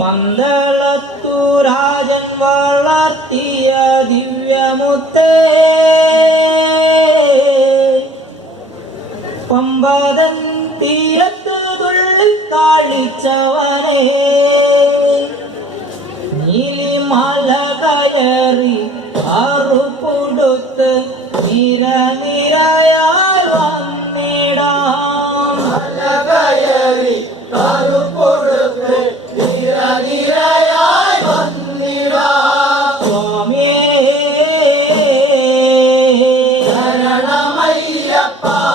പന്തളത്തു രാജൻ വളർത്തിയ ദിവ്യമുത്തേ. പമ്പതൻ തീരത്ത് തുള്ളിക്കാളിച്ചവനെ നീലിമല കയറി അറുപുടുത്ത് നിര നിരായ Papa.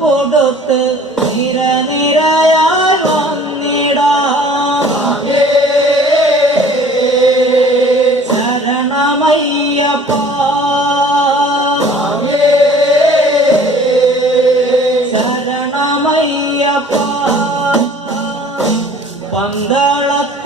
കൊടുത്ത് നിരനിരയാൽ വന്നിടാം ശരണമയ്യപ്പ ശരണമയ്യപ്പ പന്തളത്ത്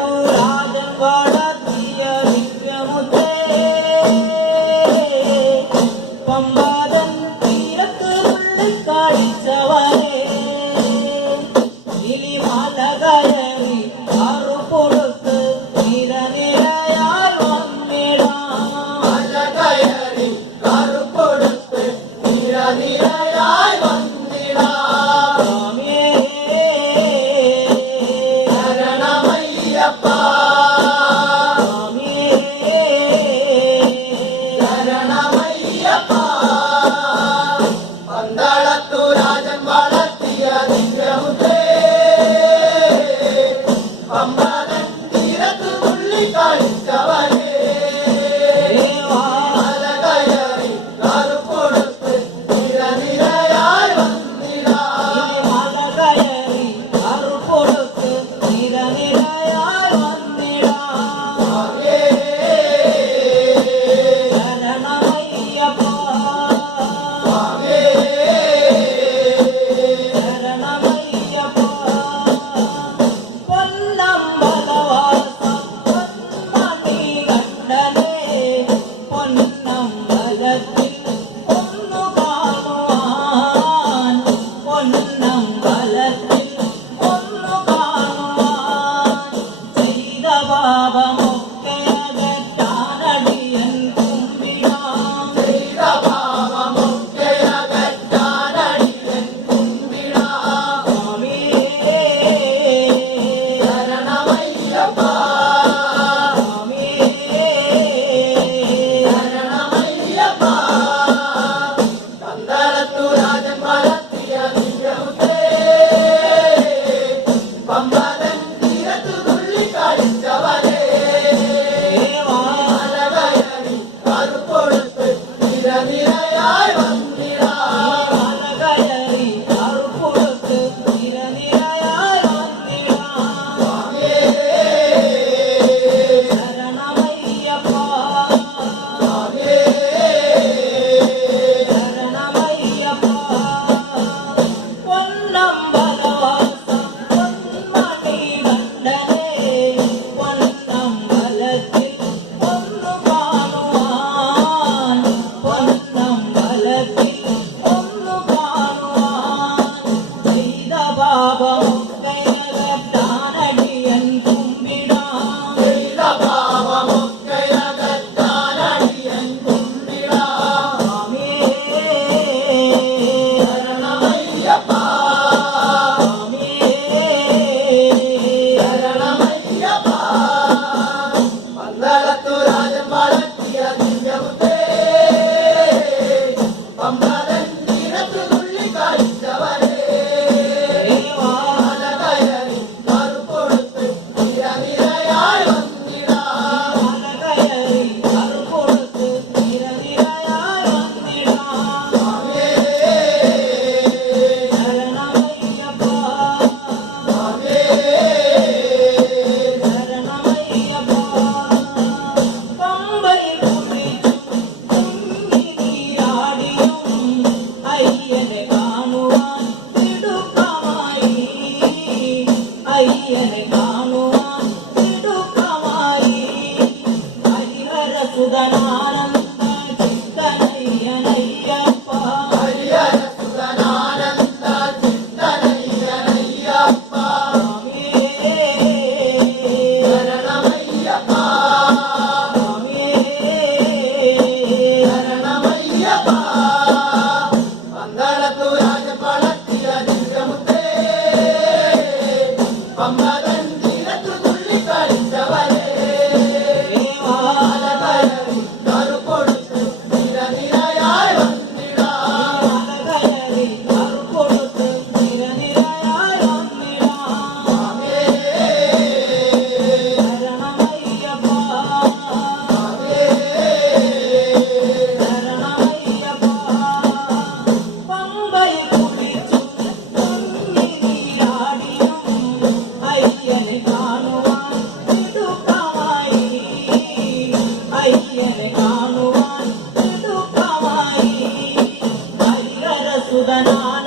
بنانا